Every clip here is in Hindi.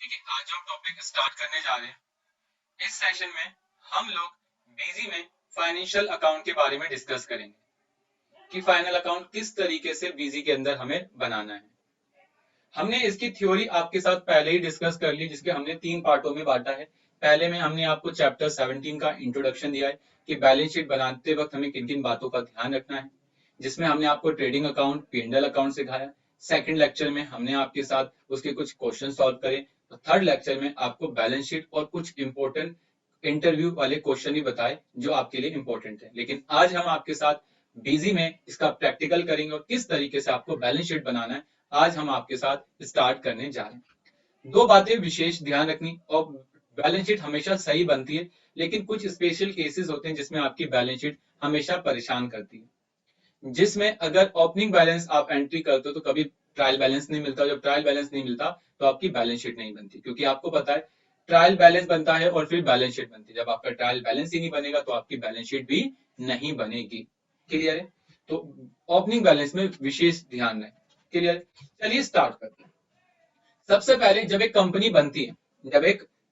ठीक है, आज जो टॉपिक स्टार्ट करने जा रहे हैं इस सेशन में हम लोग बीजी में फाइनेंशियल अकाउंट के बारे में डिस्कस करेंगे कि फाइनल अकाउंट किस तरीके से बीजी के अंदर हमें बनाना है। हमने इसकी थ्योरी आपके साथ पहले ही डिस्कस कर ली, जिसके हमने 3 पार्टों में बांटा है। पहले में हमने आपको चैप्टर 17 का इंट्रोडक्शन दिया है कि बैलेंस शीट बनाते वक्त हमें किन किन बातों का ध्यान रखना है, जिसमें हमने आपको ट्रेडिंग अकाउंट, P&L अकाउंट सिखाया। सेकंड लेक्चर में हमने आपके साथ उसके कुछ क्वेश्चन सॉल्व करे। तो थर्ड लेक्चर में आपको बैलेंस शीट और कुछ इंपॉर्टेंट इंटरव्यू वाले क्वेश्चन ही बताए जो आपके लिए इंपॉर्टेंट है। लेकिन आज हम आपके साथ बीजी में इसका प्रैक्टिकल करेंगे और किस तरीके से आपको बैलेंस शीट बनाना है आज हम आपके साथ स्टार्ट करने जा रहे हैं। 2 बातें विशेष ध्यान रखनी, और बैलेंस शीट हमेशा सही बनती है, लेकिन कुछ स्पेशल केसेस होते हैं जिसमें आपकी बैलेंस शीट हमेशा परेशान करती है, जिसमें अगर ओपनिंग बैलेंस आप एंट्री करते हो तो कभी ट्रायल बैलेंस नहीं मिलता। जब ट्रायल बैलेंस नहीं मिलता तो आपकी बैलेंस शीट नहीं बनती, क्योंकि आपको पता है ट्रायल बैलेंस बनता है और फिर बैलेंस शीट बनती है। जब आपका ट्रायल बैलेंस ही नहीं बनेगा तो आपकी बैलेंस शीट भी नहीं बनेगी। क्लियर है? तो ओपनिंग बैलेंस में विशेष ध्यान रहे। क्लियर? चलिए स्टार्ट करते हैं। सबसे पहले जब एक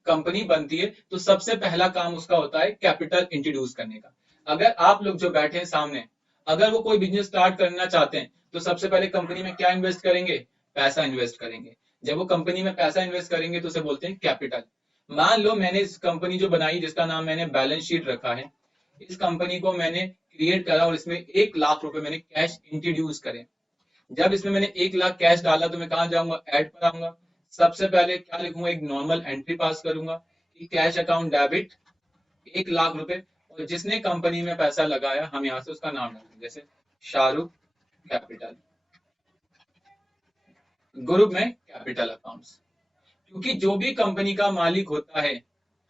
कंपनी बनती है तो सबसे पहला काम उसका होता है कैपिटल इंट्रोड्यूस करने का। अगर आप लोग जो बैठे हैं सामने, अगर वो कोई बिजनेस स्टार्ट करना चाहते हैं तो सबसे पहले कंपनी में क्या इन्वेस्ट करेंगे? पैसा इन्वेस्ट करेंगे। जब वो कंपनी में पैसा इन्वेस्ट करेंगे तो उसे बोलते हैं कैपिटल। मान लो मैंने इस कंपनी जो बनाई, जिसका नाम मैंने बैलेंस शीट रखा है, इस कंपनी को मैंने क्रिएट करा और इसमें 1 लाख रुपए मैंने कैश इंट्रोड्यूस करे। जब इसमें मैंने 1 लाख कैश डाला तो मैं कहा जाऊंगा? ऐड पर आऊंगा। सबसे पहले क्या लिखूंगा? एक नॉर्मल एंट्री पास करूंगा कि कैश अकाउंट डेबिट 1 लाख रुपए, और जिसने कंपनी में पैसा लगाया हम यहाँ से उसका नाम डालेंगे, जैसे शाहरुख कैपिटल। ग्रुप में कैपिटल अकाउंट्स, क्योंकि जो भी कंपनी का मालिक होता है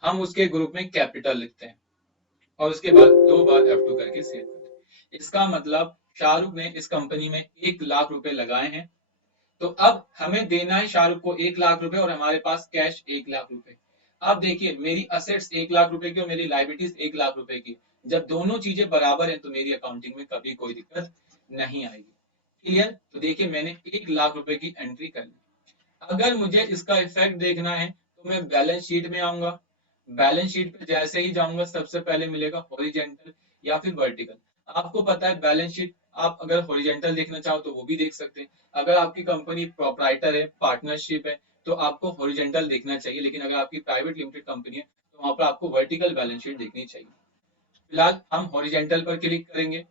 हम उसके ग्रुप में कैपिटल लिखते हैं और उसके बाद 2 बार F2 करके सेव करते हैं। इसका मतलब शाहरुख ने इस कंपनी में 1 लाख रुपए लगाए हैं, तो अब हमें देना है शाहरुख को 1 लाख रुपए और हमारे पास कैश 1 लाख रुपए। अब देखिए, मेरी असेट्स 1 लाख रुपए की और मेरी लाइबिलिटीज 1 लाख रुपए की। जब दोनों चीजें बराबर हैं तो मेरी अकाउंटिंग में कभी कोई दिक्कत नहीं आएगी। क्लियर? तो देखिए, मैंने 1 लाख रुपए की एंट्री कर ली। अगर मुझे इसका इफेक्ट देखना है तो मैं बैलेंस शीट में आऊंगा। बैलेंस शीट पे जैसे ही जाऊंगा सबसे पहले मिलेगा हॉरिजेंटल या फिर वर्टिकल। आपको पता है बैलेंस शीट आप अगर हॉरिजेंटल देखना चाहो तो वो भी देख सकते हैं। अगर आपकी कंपनी प्रोप्राइटर है, पार्टनरशिप है, तो आपको हॉरिजेंटल देखना चाहिए, लेकिन अगर आपकी प्राइवेट लिमिटेड कंपनी है तो वहां पर आपको वर्टिकल बैलेंस शीट देखनी चाहिए। फिलहाल हम हॉरिजेंटल पर क्लिक करेंगे,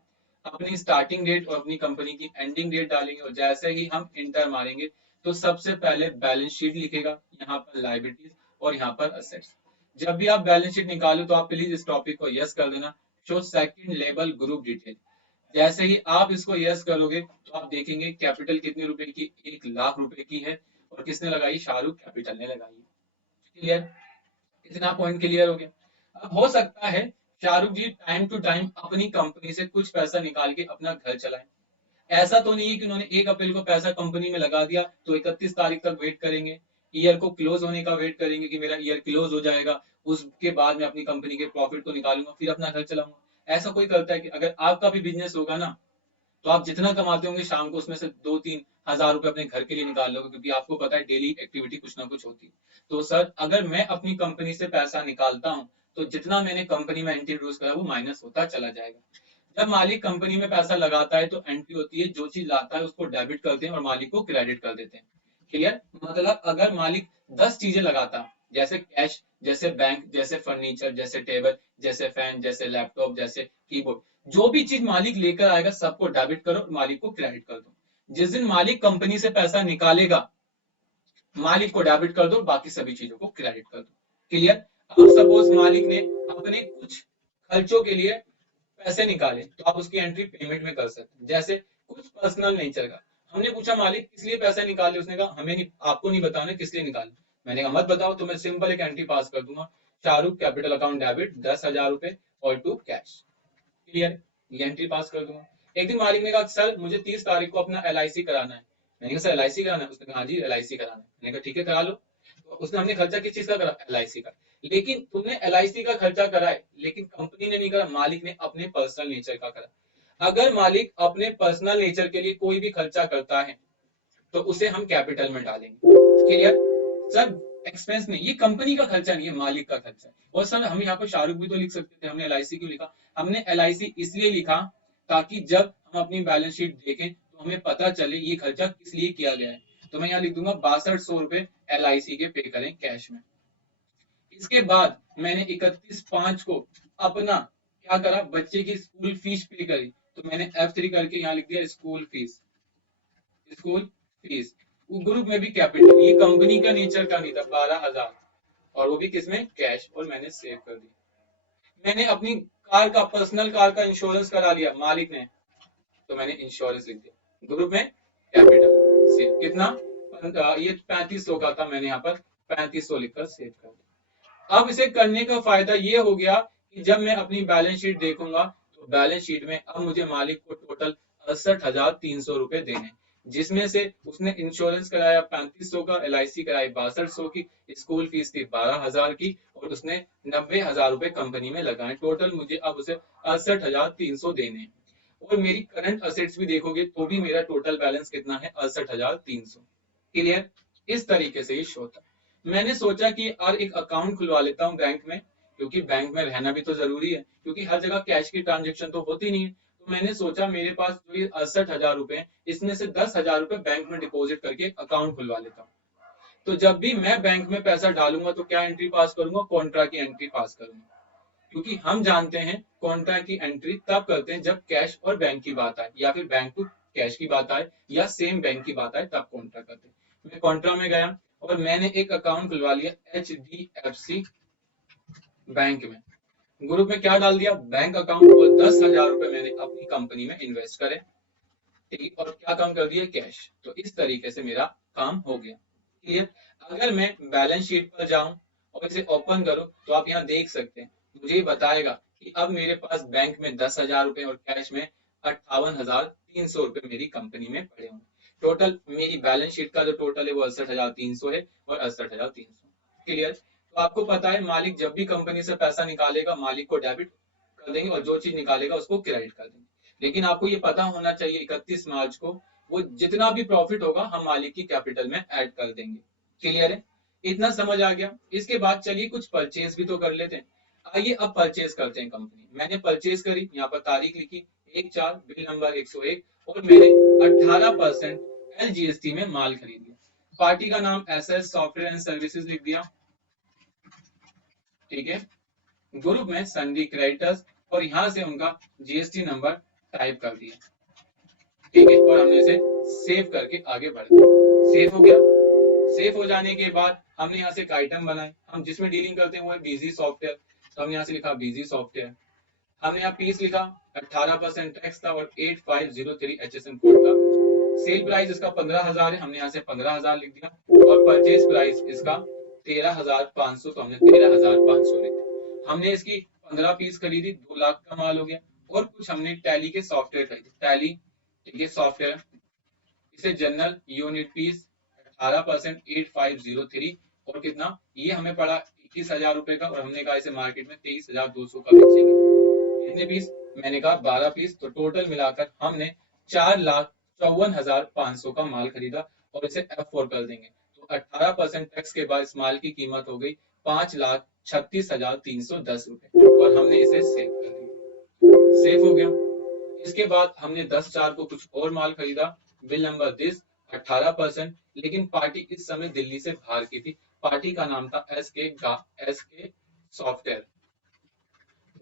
अपनी स्टार्टिंग डेट और अपनी कंपनी की एंडिंग डेट डालेंगे और जैसे ही हम इंटर मारेंगे तो सबसे पहले बैलेंस शीट लिखेगा, यहाँ पर लाइबिलिटीज और यहाँ पर असेट्स। जब भी आप बैलेंस शीट निकालो तो आप प्लीज इस टॉपिक को यस कर देना, show second level group detail. जैसे ही आप इसको यस करोगे तो आप देखेंगे कैपिटल कितने रुपए की? 1 लाख रुपए की है, और किसने लगाई? शाहरुख कैपिटल ने लगाई। क्लियर? इतना पॉइंट क्लियर हो गया। अब हो सकता है शाहरुख जी टाइम टू टाइम अपनी कंपनी से कुछ पैसा निकाल के अपना घर चलाएं। ऐसा तो नहीं है कि उन्होंने 1 अप्रैल को पैसा कंपनी में लगा दिया तो 31 तारीख तक वेट करेंगे, ईयर को क्लोज होने का वेट करेंगे कि मेरा ईयर क्लोज हो जाएगा, उसके बाद मैं अपनी कंपनी के प्रॉफिट को निकालूंगा फिर अपना घर चलाऊंगा। ऐसा कोई करता है? कि अगर आपका भी बिजनेस होगा ना तो आप जितना कमाते होंगे शाम को उसमें से 2-3 हज़ार रुपए अपने घर के लिए निकाल लोगे, क्योंकि आपको पता है डेली एक्टिविटी कुछ ना कुछ होती है। तो सर, अगर मैं अपनी कंपनी से पैसा निकालता हूँ तो जितना मैंने कंपनी में इंट्रोड्यूस करा वो माइनस होता चला जाएगा। जब मालिक कंपनी में पैसा लगाता है तो एंट्री होती है, जो चीज लाता है उसको डेबिट करते हैं और मालिक को क्रेडिट कर देते हैं। क्लियर? मतलब अगर मालिक 10 चीजें लगाता, जैसे कैश, जैसे बैंक, जैसे फर्नीचर, जैसे टेबल, जैसे फैन, जैसे लैपटॉप, जैसे कीबोर्ड, जो भी चीज मालिक लेकर आएगा सबको डेबिट करो और मालिक को क्रेडिट कर दो। जिस दिन मालिक कंपनी से पैसा निकालेगा मालिक को डेबिट कर दो, बाकी सभी चीजों को क्रेडिट कर दो। क्लियर? अब सपोज मालिक ने अपने कुछ खर्चों के लिए पैसे निकाले तो आप उसकी एंट्री पेमेंट में कर सकते हैं। जैसे कुछ पर्सनल नेचर का, हमने पूछा मालिक किस लिए पैसे निकाले, उसने कहा हमें नहीं, आपको नहीं बताना किस लिए निकाले। मैंने कहा मत बताओ, तो मैं सिंपल एक एंट्री पास कर दूंगा, शाहरुख कैपिटल अकाउंट डेबिट 10,000 रुपए और टू कैश। क्लियर? ये एंट्री पास कर दूंगा। एक दिन मालिक ने कहा सर मुझे 30 तारीख को अपना LIC कराना है। मैंने कहा सर LIC कराना है? उसने कहा हाँ जी LIC कराना है। मैंने कहा ठीक है करा लो। तो उसने, हमने खर्चा किस चीज का करा? LIC का। लेकिन तुमने LIC का खर्चा करा है लेकिन कंपनी ने नहीं करा, मालिक ने अपने पर्सनल नेचर का करा। अगर मालिक अपने पर्सनल नेचर के लिए कोई भी खर्चा करता है तो उसे हम कैपिटल में डालेंगे। क्लियर? सर एक्सपेंस नहीं, ये कंपनी का खर्चा नहीं है, मालिक का खर्चा है। और सर हम यहाँ पर शाहरुख भी तो लिख सकते थे, हमने LIC क्यों लिखा? हमने LIC इसलिए लिखा ताकि जब हम अपनी बैलेंस शीट देखें तो हमें पता चले ये खर्चा किस लिए किया गया है। तो मैं यहाँ लिख दूंगा 6200 रुपए LIC के पे करें कैश में। इसके बाद मैंने 31/5 को अपना क्या करा, बच्चे की स्कूल फीस पे करी, तो मैंने F3 करके यहाँ लिख दिया स्कूल फीस। स्कूल फीस वो ग्रुप में भी कैपिटल, ये कंपनी का नेचर का नहीं था, 12,000, और वो भी किसमें, कैश, और मैंने सेव कर दी। मैंने अपनी कार का, पर्सनल कार का इंश्योरेंस करा लिया मालिक ने, तो मैंने इंश्योरेंस लिख दिया, ग्रुप में कैपिटल, सेव। कितना, ये 3500 का था, मैंने यहाँ पर 3500 लिखकर सेव कर दिया। अब इसे करने का फायदा ये हो गया कि जब मैं अपनी बैलेंस शीट देखूंगा तो बैलेंस शीट में अब मुझे मालिक को टोटल 68,300 रुपए देने, जिसमें से उसने इंश्योरेंस कराया 3500 का, LIC कराई 6200 की, स्कूल फीस थी 12,000 की, और उसने 90,000 रुपए कंपनी में लगाए। टोटल मुझे अब उसे 68,300 देने हैं। और मेरी करंट असेट्स भी देखोगे तो भी मेरा टोटल बैलेंस कितना है, 68,300। क्लियर? इस तरीके से ये शो होता है। मैंने सोचा कि और एक अकाउंट खुलवा लेता हूँ बैंक में, क्योंकि बैंक में रहना भी तो जरूरी है, क्योंकि हर जगह कैश की ट्रांजेक्शन तो होती नहीं है। तो मैंने सोचा मेरे पास जो ये 68,000 रुपए, इसमें से 10,000 रुपए बैंक में डिपॉजिट करके अकाउंट खुलवा लेता हूँ। तो जब भी मैं बैंक में पैसा डालूंगा तो क्या एंट्री पास करूंगा, कॉन्ट्रा की एंट्री पास करूंगा, क्योंकि हम जानते हैं कॉन्ट्रा की एंट्री तब करते हैं जब कैश और बैंक की बात आए, या फिर बैंक टू कैश की बात आए, या सेम बैंक की बात आए, तब कॉन्ट्रा करते हैं। मैं कॉन्ट्रा में गया और मैंने एक अकाउंट खुलवा लिया HDFC बैंक में। ग्रुप में क्या डाल दिया, बैंक अकाउंट, और 10,000 रुपए मैंने अपनी कंपनी में इन्वेस्ट करे, ठीक, और क्या काम कर दिया, कैश। तो इस तरीके से मेरा काम हो गया। क्लियर? अगर मैं बैलेंस शीट पर जाऊं और इसे ओपन करूं तो आप यहाँ देख सकते हैं, मुझे बताएगा कि अब मेरे पास बैंक में 10,000 रुपए और कैश में 58,300 रुपए मेरी कंपनी में पड़े होंगे। टोटल मेरी बैलेंस शीट का जो टोटल है वो 68,300 है, और 68,300। क्लियर? तो आपको पता है मालिक जब भी कंपनी से पैसा निकालेगा, मालिक को डेबिट कर देंगे, और जो चीज निकालेगा उसको क्रेडिट कर देंगे। लेकिन आपको ये पता होना चाहिए 31 मार्च को वो जितना भी प्रॉफिट होगा हम मालिक की कैपिटल में ऐड कर देंगे। क्लियर है? इतना समझ आ गया। इसके बाद चलिए कुछ परचेज भी तो कर लेते हैं। आइए अब परचेज करते हैं कंपनी। मैंने परचेज करी, यहाँ पर तारीख लिखी 1/4, बिल नंबर 101, और मैंने 18% LGST में माल खरीद लिया। पार्टी का नाम SS सॉफ्टवेयर एंड सर्विसेज लिख दिया, ठीक है। ग्रुप में सन्डी क्रेडिटर्स, और यहाँ से उनका GST नंबर टाइप कर दिया, ठीक है, और हमने इसे सेव करके आगे बढ़ गए। सेव हो गया। सेव हो जाने के बाद हमने यहाँ से एक आइटम बनाए, हम जिसमें डीलिंग करते हैं वो है बीजी सॉफ्टवेयर, तो हमने यहाँ से लिखा बीजी सॉफ्टवेयर। हमने यहाँ पीस लिखा, 18% टैक्स था, और 8503 HSN कोड था। सेल प्राइस इसका 15,000 है, हमने यहाँ से 15,000 लिख दिया, और परचेज प्राइस इसका 13,500, तो हमने 13,500 लिख दिया। हमने इसकी 15 पीस खरीदी, 2 लाख का माल हो गया। और कुछ हमने टैली के सॉफ्टवेयर खरीदे, टैली, ठीक है, सॉफ्टवेयर, इसे जनरल यूनिट पीस 18%, 8503, और कितना ये हमें पड़ा 21,000 रुपए का, और हमने कहा इसे मार्केट में 23,200 का बेचेंगे। कितने पीस? मैंने कहा 12 पीस। तो टोटल मिलाकर हमने 4,54,500 का माल खरीदा, और इसे F4 कर देंगे, तो 18% टैक्स के बाद इस माल की कीमत हो गई 5,36,310 रुपए, और हमने इसे सेव कर दिया। सेव हो गया। इसके बाद हमने 10/4 को कुछ और माल खरीदा, बिल नंबर दिस 18%, लेकिन पार्टी इस समय दिल्ली से बाहर की थी। पार्टी का नाम था SK सॉफ्टवेयर।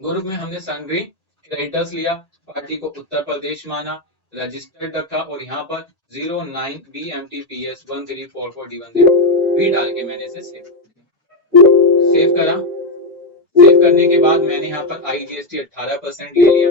ग्रुप में हमने सन्ड्री क्रेडिटर्स लिया, पार्टी को उत्तर प्रदेश माना, रजिस्टर्ड रखा, और यहाँ पर 09 BMTPS 1344D10 भी डाल के मैंने इसे सेव करा। सेव करने के बाद मैंने यहाँ पर IGST 18% ले लिया।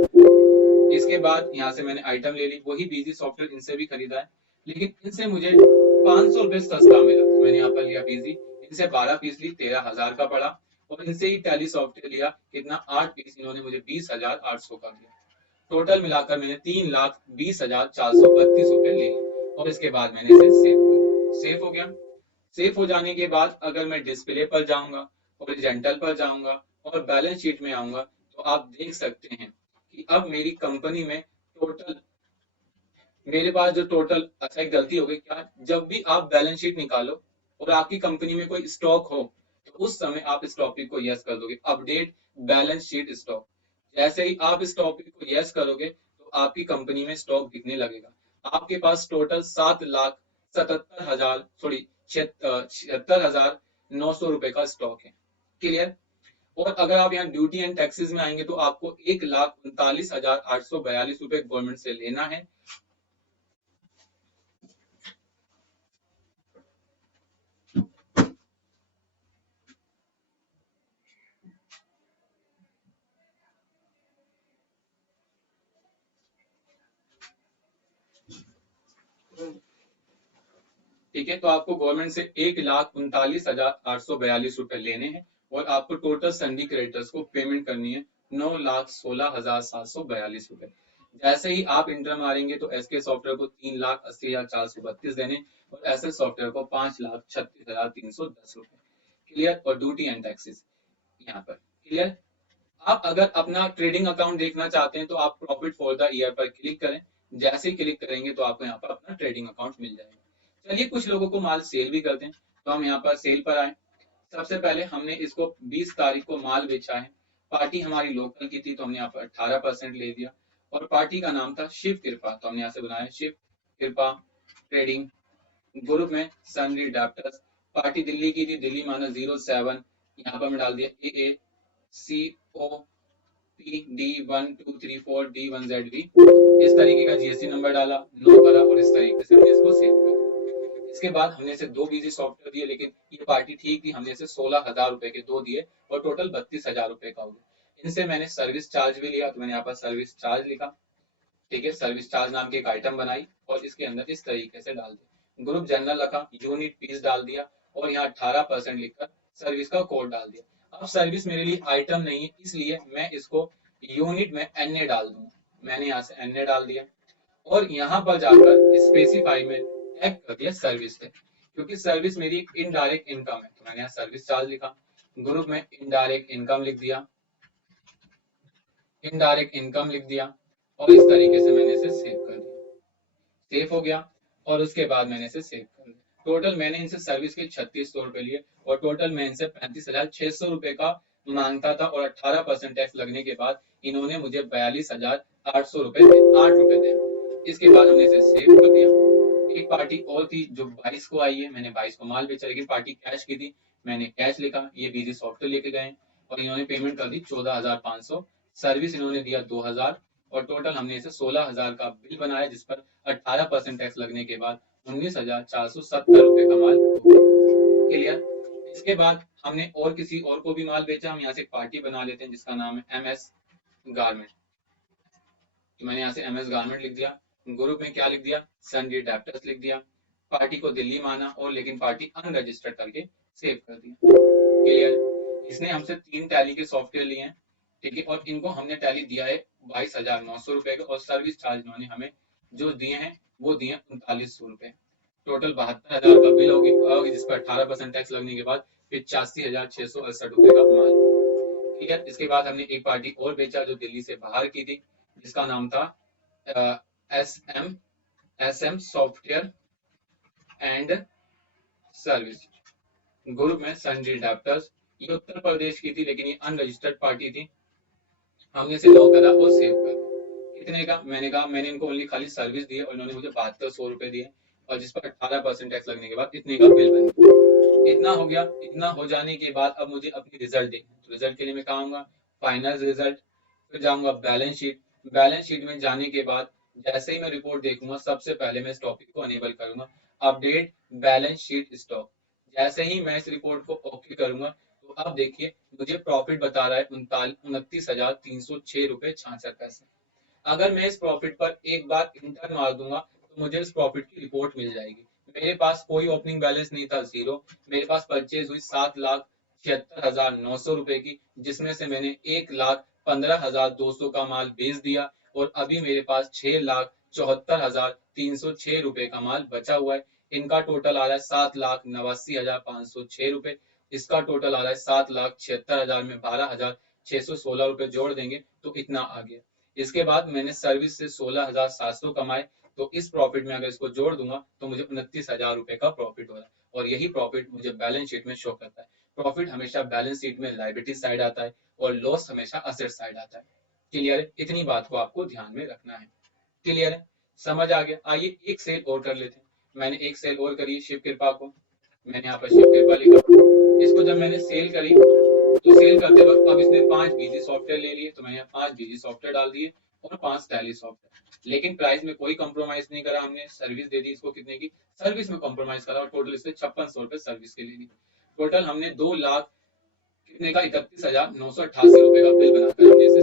इसके बाद यहाँ से मैंने आइटम ले ली, वही बीजी सॉफ्टवेयर इनसे भी खरीदा है, लेकिन इनसे मुझे 500 रुपए सस्ता मिला, तो मैंने यहाँ पर लिया बीजी, इनसे 12 पीस ली, 13,000 का पड़ा। और इनसे ही टैली सॉफ्टवेयर लिया, कितना, 8 पीस, इन्होंने मुझे 20,800 का दिया। टोटल मिलाकर मैंने 3,20,432 रुपए ले लिए, और इसके बाद मैंने इसे सेव हो गया। सेव हो जाने के बाद अगर मैं डिस्प्ले पर जाऊंगा, हॉरिजॉन्टल पर जाऊंगा, और बैलेंस शीट में आऊंगा, तो आप देख सकते हैं कि अब मेरी कंपनी में टोटल, मेरे पास जो टोटल, अच्छा एक गलती हो गई क्या, जब भी आप बैलेंस शीट निकालो और आपकी कंपनी में कोई स्टॉक हो तो उस समय आप इस टॉपिक को यस कर दोगे, अपडेट बैलेंस शीट स्टॉक। जैसे ही आप इस टॉपिक को यस करोगे तो आपकी कंपनी में स्टॉक दिखने लगेगा। आपके पास टोटल 7,77,000 सॉरी 76,900 रुपए का स्टॉक है। क्लियर। और अगर आप यहाँ ड्यूटी एंड टैक्सेस में आएंगे तो आपको 1,39,842 रुपए गवर्नमेंट से लेना है। ठीक है, तो आपको गवर्नमेंट से 1,39,842 रुपए लेने हैं और आपको टोटल सन्डी क्रेडिटर्स को पेमेंट करनी है 9,16,742 रुपए। जैसे ही आप इंटर मारेंगे तो एसके सॉफ्टवेयर को 3,80,432 देने और एसएस सॉफ्टवेयर को 5,36,310 रुपए। क्लियर। और ड्यूटी एंड टैक्सेस यहाँ पर क्लियर। आप अगर अपना ट्रेडिंग अकाउंट देखना चाहते हैं तो आप प्रॉफिट फॉर द ईयर पर क्लिक करें। जैसे ही क्लिक करेंगे तो आपको यहाँ पर अपना ट्रेडिंग अकाउंट मिल जाएगा। चलिए कुछ लोगों को माल सेल भी करते हैं, तो हम यहाँ पर सेल पर आए। सबसे पहले हमने इसको 20 तारीख को माल बेचा है। पार्टी हमारी लोकल की थी तो हमने यहाँ पर 18% ले दिया और पार्टी का नाम था शिव कृपा, तो हमने यहाँ से बनाया शिव कृपा ट्रेडिंग। ग्रुप में सनरी डैप्टर्स, पार्टी दिल्ली की थी, दिल्ली माना 07, यहाँ पर मैं डाल दिया AACOPD1234D1ZV। इस तरीके का जीएसटी नंबर डाला, नो करा और इस तरीके से हमने इसको सेव कर दिया। इसके बाद हमने इसे 2 बीजी सॉफ्टवेयर दिए, लेकिन ये पार्टी ठीक थी, हमने इसे 16,000 रुपए के 2 दिए और टोटल 32,000 रुपए का हो गया। इनसे मैंने सर्विस चार्ज भी लिया, तो मैंने यहाँ पर सर्विस चार्ज लिखा। ठीक है, सर्विस चार्ज नाम की एक आइटम बनाई और इसके अंदर इस तरीके से डाल दिया। ग्रुप जनरल रखा, यूनिट पीस डाल दिया और यहाँ 18% लिखकर सर्विस का कोड डाल दिया। अब सर्विस मेरे लिए आइटम नहीं है, इसलिए मैं इसको यूनिट में एनए डाल दूंगा। मैंने यहाँ से एनए डाल दिया और यहाँ पर जाकर स्पेसिफाई में टैग कर दिया सर्विस से, क्योंकि सर्विस मेरी एक इनडायरेक्ट इनकम है, तो मैंने यहाँ सर्विस चार्ज लिखा। ग्रुप में इनडायरेक्ट इनकम लिख दिया, इनडायरेक्ट इनकम लिख दिया और इस तरीके से मैंने इसे सेव कर दिया। सेव हो गया और उसके बाद मैंने इसे सेव कर दिया। टोटल मैंने इनसे सर्विस के 3600 रुपए लिए और टोटल मैं इनसे 35,600 रुपए का मांगता था और 18% टैक्स लगने के बाद इन्होंने मुझे 42,800 रुपए 8 रुपए दे। इसके बाद हमने इसे सेव कर दिया। एक पार्टी और थी जो 22 को आई है, मैंने 22 को माल बेचा, लेकिन पार्टी कैश की थी, मैंने कैश लिखा। ये बीजी सॉफ्टवेयर लेके गए और इन्होंने पेमेंट कर दी 14,500, सर्विस इन्होंने दिया 2,000 और टोटल हमने इसे 16,000 का बिल बनाया, जिस पर 18% टैक्स लगने के बाद 19,470 रुपए का माल। क्लियर। इसके बाद हमने और किसी और को भी माल बेचा। हम यहाँ से एक पार्टी बना लेते हैं जिसका नाम है एमएस गारमेंट, तो मैंने यहाँ से एमएस गारमेंट लिख दिया। ग्रुप में क्या लिख दिया, सनडी डैप्टर्स लिख दिया। पार्टी को दिल्ली माना और लेकिन पार्टी अनरजिस्टर्ड करके सेव कर दिया। क्लियर। इसने हमसे 3 टैली के सॉफ्टवेयर लिए हैं, ठीक है, और इनको हमने टैली दिया है 22,900 रुपए का और सर्विस चार्ज इन्होंने हमें जो दिए हैं वो दिए 3900 रुपए। टोटल 72,000 का बिल होगी, जिस पर 18% टैक्स लगने के बाद 85,668 रुपए का माल। ठीक है। इसके बाद हमने एक पार्टी और बेचा जो दिल्ली से बाहर की थी, जिसका नाम था SM software and service. Group में सनडी डैप्टर्स, ये उत्तर प्रदेश की थी लेकिन ये अनरजिस्टर्ड पार्टी थी। हमने इसे लॉक करा और सेव कर दिया। कितने का, मैंने कहा मैंने इनको ओनली खाली सर्विस दी और इन्होंने मुझे 7200 रुपए दिए और जिस पर 18% टैक्स लगने के बाद इतने का बिल बन गया। इतना हो गया। इतना हो जाने के बाद अब मुझे अपनी रिजल्ट देखना, तो रिजल्ट के लिए मैं कहाँ आऊंगा, फाइनल रिजल्ट, फिर जाऊंगा बैलेंस शीट। बैलेंस शीट में जाने के बाद जैसे ही मैं रिपोर्ट देखूंगा सबसे पहले मैं इस टॉपिक को अनेबल करूंगा, अपडेट बैलेंस शीट स्टॉक। जैसे ही मैं इस रिपोर्ट को ओके करूंगा तो अब देखिए मुझे प्रॉफिट बता रहा है 29,306 रुपए 66 पैसे। अगर मैं इस प्रॉफिट पर एक बार इंटर मार दूंगा तो मुझे इस प्रॉफिट की रिपोर्ट मिल जाएगी। मेरे पास कोई ओपनिंग बैलेंस नहीं था, जीरो। मेरे पास परचेज हुई 7,76,900 रुपए की, जिसमें से मैंने 1,15,200 का माल बेच दिया और अभी मेरे पास 6,74,306 रुपए का माल बचा हुआ है। इनका टोटल आ रहा है 7,89,506 रुपए। इसका टोटल आ रहा है 7,76,000 में 12,616 रुपए जोड़ देंगे तो इतना आ गया। इसके बाद मैंने सर्विस से 16,700 कमाए, तो इस प्रॉफिट में अगर इसको जोड़ दूंगा तो मुझे 29,000 रुपए का प्रॉफिट हो रहा है और यही प्रॉफिट मुझे बैलेंस शीट में शो करता है। प्रॉफिट हमेशा बैलेंस शीट में लायबिलिटी साइड आता है और लॉस हमेशा असेट साइड आता है। क्लियर है? इतनी बात को आपको ध्यान में रखना है। क्लियर है? समझ आ गया? आइए एक सेल और कर लेते हैं। मैंने एक सेल और करी शिव कृपा को, मैंने यहाँ पर शिव कृपा लिखा। इसको जब मैंने सेल करी तो सेल करते वक्त अब इसने 5 बीजी सॉफ्टवेयर ले लिए, तो मैंने 5 बीजी सॉफ्टवेयर डाल दिए और 5 टैली सॉफ्टवेयर। लेकिन प्राइस में कोई कॉम्प्रोमाइज नहीं करा हमने। सर्विस दे दी इसको कितने की? सर्विस में कॉम्प्रोमाइज करा और टोटल इससे 5600 सर्विस के ले ली। टोटल हमने 2 लाख कितने का 31,988 रुपए का बिल बनाकर हमने इसे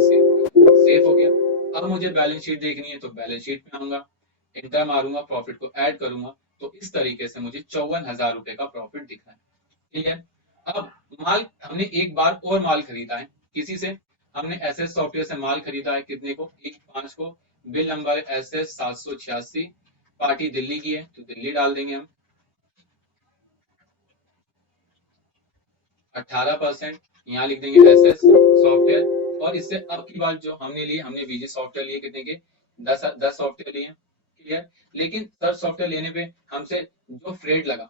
सेव हो गया। अब मुझे बैलेंस शीट देखनी है तो बैलेंस शीट में आऊंगा, इंटर मारूंगा, प्रॉफिट को ऐड करूंगा, तो इस तरीके से मुझे 54,000 रुपए का प्रॉफिट दिख रहा है। ठीक है? अब माल हमने एक बार और माल खरीदा है किसी से, हमने एसएस सॉफ्टवेयर से माल खरीदा है कितने को? 1/5 को। Bill number SS 786, party Delhi की है तो दिल्ली डाल देंगे हम। 18% यहाँ लिख देंगे एसएस सॉफ्टवेयर। और इससे अब की बार जो हमने लिए, हमने बीजी सॉफ्टवेयर लिए कितने के? 10 सॉफ्टवेयर लिए। क्लियर? लेकिन सर सॉफ्टवेयर लेने पे हमसे जो फ्रेड लगा,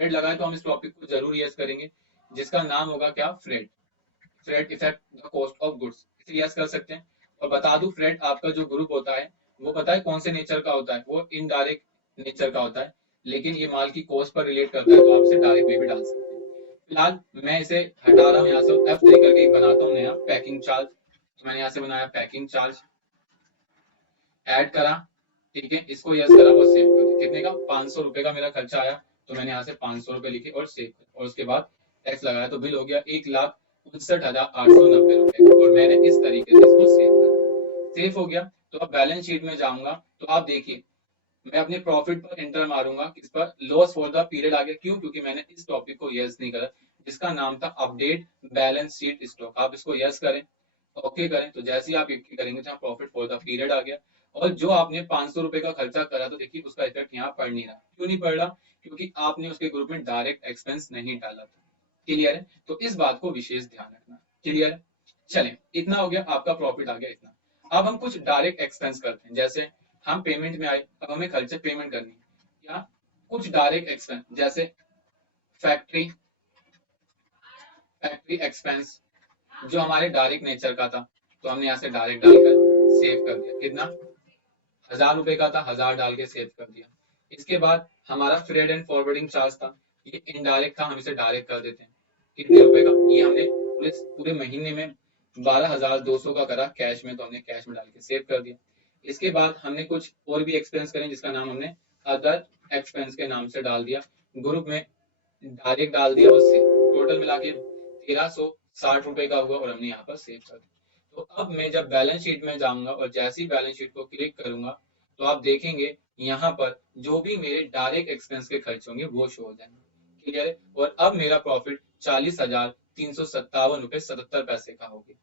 फ्रेड लगा है तो हम इस टॉपिक को जरूर यस करेंगे, जिसका नाम होगा क्या? Freight. Freight effect the cost of goods, इसे यस कर सकते हैं। और बता दूं, फ्रेड आपका जो ग्रुप होता है वो पता है कौन से नेचर का होता है? वो इनडायरेक्ट नेचर का होता है, लेकिन ये माल की कॉस्ट पर रिलेट करता है तो आप इसे डायरेक्ट में भी डाल सकते हैं। फिलहाल मैं इसे हटा रहा हूँ यहाँ से, F3 करके एक बनाता हूँ नया पैकिंग चार्ज। तो मैंने यहाँ से बनाया पैकिंग चार्ज, ऐड करा, ठीक है, इसको यस करा और सेव कर दिया। कितने का? 500 रुपए का मेरा खर्चा आया, तो मैंने यहाँ से 500 रुपए लिखे और सेव कर, और उसके बाद टैक्स लगाया तो बिल हो गया 1,59,890 रुपए का, और मैंने इस तरीके से इसको सेव कर दिया। सेव हो गया तो अब बैलेंस शीट में जाऊंगा तो आप देखिए मैं अपने प्रॉफिट पर एंटर मारूंगा, किस पर? लॉस फॉर द पीरियड आ गया। क्यों? क्योंकि मैंने इस टॉपिक को यस नहीं करा, जिसका नाम था अपडेट बैलेंस शीट स्टॉक। आप इसको यस करें, ओके करें, तो जैसे ही आप ये करेंगे तो प्रॉफिट फॉर द पीरियड आ गया। और जो आपने 500 रुपए का खर्चा करा, तो देखिए उसका इफेक्ट यहाँ पड़ नहीं रहा। क्यों नहीं पड़ रहा? क्योंकि आपने उसके ग्रुप में डायरेक्ट एक्सपेंस नहीं डाला था। क्लियर है? तो इस बात को विशेष ध्यान रखना। क्लियर है? चलें, इतना हो गया, आपका प्रॉफिट आ गया इतना। अब हम कुछ डायरेक्ट एक्सपेंस करते हैं, जैसे हम पेमेंट में आए, अब हमें खर्चे पेमेंट करनी है, या कुछ डायरेक्ट एक्सपेंस जैसे फैक्ट्री फैक्ट्री एक्सपेंस जो हमारे डायरेक्ट नेचर का था, तो हमने यहाँ से डायरेक्ट डालकर सेव कर दिया। कितना? 1,000 रुपए का था, 1,000 डाल के सेव कर दिया। इसके बाद हमारा फ्रेड एंड फॉरवर्डिंग चार्ज था, ये इनडायरेक्ट था, हम इसे डायरेक्ट कर देते हैं। कितने रुपए का? ये हमने पूरे पूरे महीने में 12,200 का करा कैश में, तो हमने कैश में डाल के सेव कर दिया। इसके बाद हमने कुछ और भी एक्सपेंस करें, जिसका नाम हमने अदर एक्सपेंस के नाम से डाल दिया, ग्रुप में डायरेक्ट डाल दिया, और टोटल मिला के 1,360 रुपए का हुआ, और हमने यहाँ पर सेव कर दिया। तो अब मैं जब बैलेंस शीट में जाऊंगा और जैसी बैलेंस शीट को क्लिक करूंगा तो आप देखेंगे यहाँ पर जो भी मेरे डायरेक्ट एक्सपेंस के खर्च होंगे वो शो हो जाएंगे। क्लियर है? और अब मेरा प्रॉफिट 40,357 रुपए 77 पैसे का हो गया।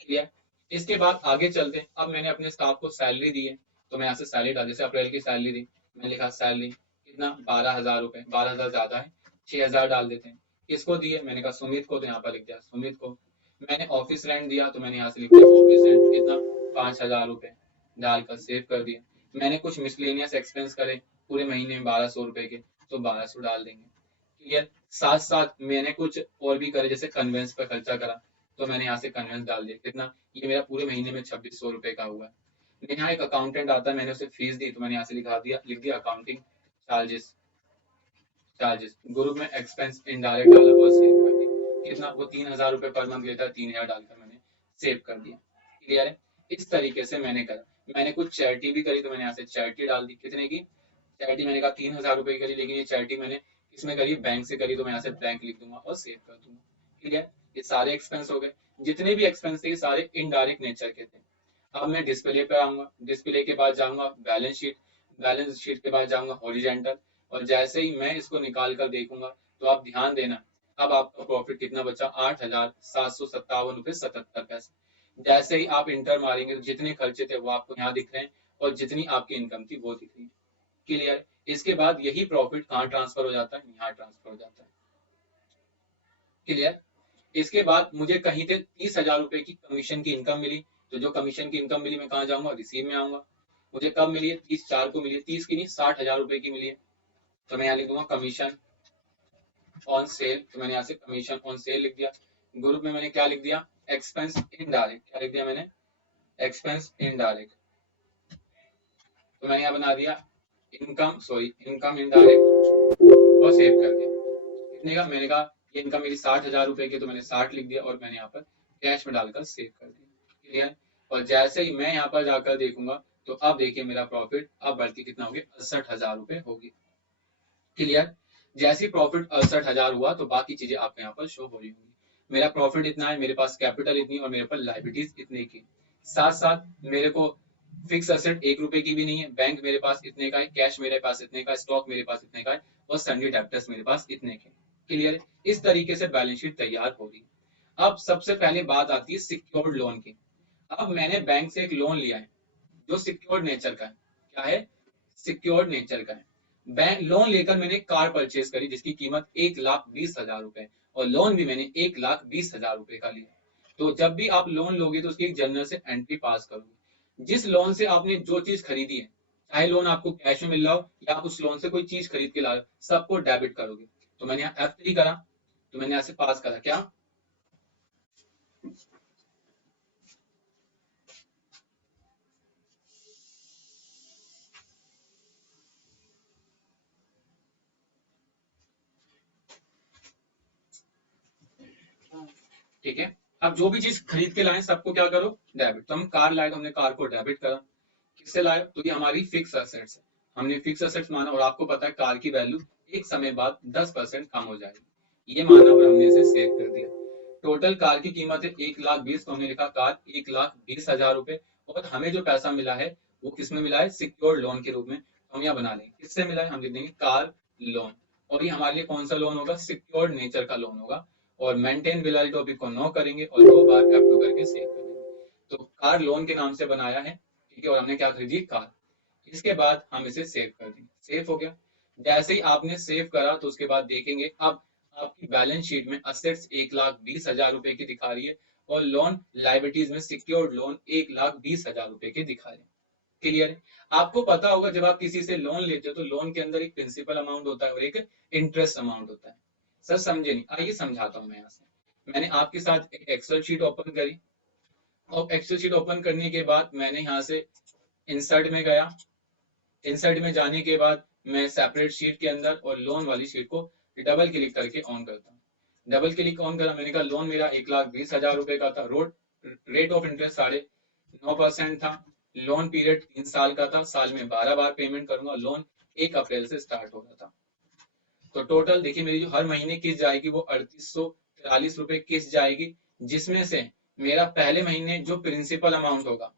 क्लियर? इसके बाद आगे चलते हैं। अब मैंने अपने स्टाफ को सैलरी दी है, तो मैं यहाँ से सैलरी डाल, जैसे अप्रैल की सैलरी दी, मैंने लिखा सैलरी कितना? 12,000 रुपए, 12,000 ज्यादा है, 6,000 डाल देते हैं। किसको दिए? मैंने कहा सुमित को, तो यहाँ पर लिख दिया सुमित को। मैंने ऑफिस रेंट दिया, तो मैंने यहाँ से लिख दिया ऑफिस रेंट कितना? 5,000 रुपए, डालकर सेव कर दिया। मैंने कुछ मिसलेनियस एक्सपेंस करे पूरे महीने में 1,200 रुपए के, तो 1,200 डाल देंगे। क्लियर? साथ साथ मैंने कुछ और भी करे, जैसे कन्वेंस पर खर्चा करा, तो मैंने यहाँ से कन्वेंस डाल दिया। कितना? ये मेरा पूरे महीने में 2,600 रुपए का हुआ है। यहाँ एक अकाउंटेंट आता है, मैंने उसे फीस दी, तो मैंने यहाँ से लिख दिया अकाउंटिंग चार्जेस। ग्रुप में एक्सपेंस इनडायरेक्ट डाला और सेव कर दिया। कितना? वो 3,000 रुपए पर मंथ लेता है, 3,000 डालकर मैंने सेव कर दिया। क्लियर है? इस तरीके से मैंने करा। मैंने कुछ चैरिटी भी करी, तो मैंने यहाँ से चैरिटी डाल दी। कितने की चैरिटी? मैंने कहा 3,000 रुपए की करी, लेकिन ये चैरिटी मैंने किसमें करी? बैंक से करी, तो मैं यहाँ से बैंक लिख दूंगा और सेव कर दूंगा। क्लियर? ये सारे एक्सपेंस हो गए। जितने भी एक्सपेंस थे ये सारे इनडायरेक्ट नेचर के थे। अब मैं डिस्प्ले पे आऊंगा, डिस्प्ले के बाद जाऊंगा बैलेंस शीट, बैलेंस शीट के बाद जाऊंगा हॉरिजेंटल, और जैसे ही मैं इसको निकाल कर देखूंगा तो आप ध्यान देना, अब आपका प्रॉफिट कितना बचा? 8,757 रुपए 77 पैसे। जैसे ही आप इंटर मारेंगे तो जितने खर्चे थे वो आपको यहाँ दिख रहे हैं, और जितनी आपकी इनकम थी वो दिख रही है। क्लियर? इसके बाद यही प्रॉफिट कहाँ ट्रांसफर हो जाता है? यहाँ ट्रांसफर हो जाता है। क्लियर? इसके बाद मुझे कहीं से 30,000 रुपए की कमीशन की इनकम मिली, तो जो कमीशन की इनकम मिली मैं कहाँ जाऊंगा? रिसीव में आऊंगा। मुझे कब मिली है? 30/4 को मिली है, 30 की नहीं 60,000 रुपए की मिली है, तो मैं यहाँ लिख दूंगा कमीशन ऑन सेल, तो मैंने यहाँ से कमीशन ऑन सेल लिख दिया। ग्रुप में मैंने क्या लिख दिया, एक्सपेंस इनडायरेक्ट, क्या लिख दिया मैंने, एक्सपेंस इनडायरेक्ट। तो मैंने यहाँ बना दिया इनकम इनडायरेक्ट और सेव कर दिया। कितने का, मैंने कहा ये इनकम मेरी 60,000 रुपए की, तो मैंने 60 लिख दिया और मैंने यहाँ पर कैश में डालकर सेव कर दिया। क्लियर। और जैसे ही मैं यहाँ पर जाकर देखूंगा तो अब देखिए मेरा प्रॉफिट अब बढ़ के कितना हो गया, 68,000 रुपए होगी। क्लियर। जैसे प्रॉफिट 68,000 हुआ तो बाकी चीजें आपको यहाँ पर शो हो रही होंगी। मेरा प्रॉफिट इतना है, मेरे पास कैपिटल इतनी और मेरे पास लाइबिलिटीज इतने की, साथ साथ मेरे को फिक्स असेट 1 रुपए की भी नहीं है, बैंक मेरे पास इतने का है, कैश मेरे पास इतने का, स्टॉक मेरे पास इतने का है और सन्डी डेब्टर्स मेरे पास इतने के। क्लियर। इस तरीके से बैलेंस शीट तैयार हो रही है। अब सबसे पहले बात आती है सिक्योर्ड लोन की। अब मैंने बैंक से एक लोन लिया है जो सिक्योर्ड नेचर का है। क्या है, सिक्योर्ड नेचर का है। बैंक लोन लेकर मैंने कार परचेज करी जिसकी कीमत 1,20,000 रुपए, और लोन भी मैंने 1,20,000 रुपए का लिया। तो जब भी आप लोन लोगे तो उसकी एक जनरल से एंट्री पास करोगे। जिस लोन से आपने जो चीज खरीदी है, चाहे लोन आपको कैश में मिल रहा हो या आप उस लोन से कोई चीज खरीद के ला रहे हो, सबको डेबिट करोगे। तो मैंने यहाँ F3 करा, तो मैंने यहाँ से पास करा क्या, ठीक है। अब जो भी चीज खरीद के लाए सबको क्या करो, डेबिट। तो हम कार लाए तो हमने कार को डेबिट करा। किससे लाए, तो ये हमारी फिक्स असेट्स है, हमने फिक्स असेट्स माना। और आपको पता है कार की वैल्यू एक समय बाद 10% कम हो जाएगी, ये माना और हमने इसे सेव कर दिया। टोटल कार की कीमत है 1,20,000, तो हमने लिखा कार 1,20,000 रुपए। और हमें जो पैसा मिला है वो किसमें मिला है, सिक्योर्ड लोन के रूप में। तो हम यहाँ बना लेंगे किससे मिला है, हम लिख देंगे कार लोन। और ये हमारे लिए कौन सा लोन होगा, सिक्योर्ड नेचर का लोन होगा। और मेंटेन बिल वाले टॉपिक को नो करेंगे और 2 बार F2 करके सेव कर देंगे। तो कार लोन के नाम से बनाया है, ठीक है। और हमने क्या खरीदी, कार। इसके बाद हम इसे सेव कर देंगे, सेव हो गया। जैसे ही आपने सेव करा तो उसके बाद देखेंगे अब आपकी बैलेंस शीट में असेट्स 1,20,000 रुपए की दिखा रही है और लोन लाइबिलिटीज में सिक्योर्ड लोन 1,20,000 रुपए के दिखा रहे हैं। क्लियर है। आपको पता होगा जब आप किसी से लोन लेते हो तो लोन के अंदर एक प्रिंसिपल अमाउंट होता है और एक इंटरेस्ट अमाउंट होता है। सर समझे नहीं, आइए समझाता हूं मैं यहाँ से। मैंने आपके साथ एक एक्सेल शीट ओपन करी और एक्सेल शीट ओपन करने के बाद मैंने यहाँ से इंसर्ट में गया। इंसर्ट में जाने के बाद मैं सेपरेट शीट के अंदर और लोन वाली शीट को डबल क्लिक करके ऑन करता हूँ। डबल क्लिक ऑन करा, मैंने कहा लोन मेरा 1,20,000 रुपए का था, रेट ऑफ इंटरेस्ट 9.5% था, लोन पीरियड 3 साल का था, साल में 12 बार पेमेंट करूंगा, लोन 1 अप्रैल से स्टार्ट हो रहा था। तो टोटल देखिए मेरी जो हर महीने किस्त जाएगी वो 3,843 रुपए किस्त जाएगी, जिसमें से मेरा पहले महीने जो प्रिंसिपल अमाउंट होगा,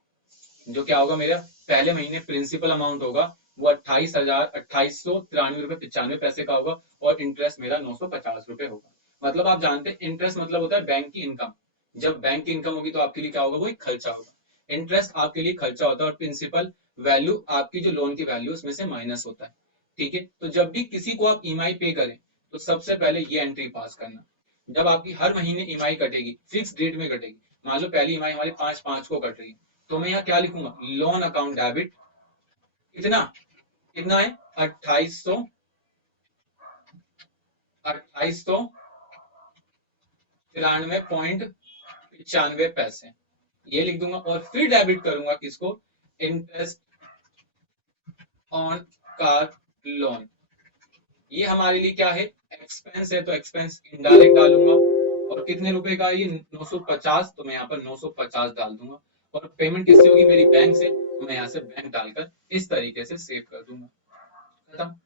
जो क्या होगा, मेरा पहले महीने प्रिंसिपल अमाउंट होगा वो 28,893 रुपए 95 पैसे का होगा और इंटरेस्ट मेरा 950 रुपए होगा। मतलब आप जानते हैं इंटरेस्ट मतलब होता है बैंक की इनकम। जब बैंक की इनकम होगी तो आपके लिए क्या होगा, वो एक खर्चा होगा। इंटरेस्ट आपके लिए खर्चा होता है और प्रिंसिपल वैल्यू आपकी जो लोन की वैल्यू उसमें से माइनस होता है। ठीक है। तो जब भी किसी को आप ईएमआई पे करें तो सबसे पहले ये एंट्री पास करना। जब आपकी हर महीने ईएमआई कटेगी, फिक्स डेट में कटेगी, मान लो पहली ईएमआई हमारी 5/5 को कट रही है, तो मैं यहाँ क्या लिखूंगा, लोन अकाउंट डेबिट कितना कितना है 2893.95 पैसे, ये लिख दूंगा। और फिर डेबिट करूंगा किसको, इंटरेस्ट ऑन कार लोन। ये हमारे लिए क्या है, एक्सपेंस है, तो एक्सपेंस इनडायरेक्ट डालूंगा। और कितने रुपए का ये 950, तो मैं यहाँ पर 950 डाल दूंगा। और पेमेंट किससे होगी, मेरी बैंक से, तो मैं यहाँ से बैंक डालकर इस तरीके से सेव कर दूंगा। खत्म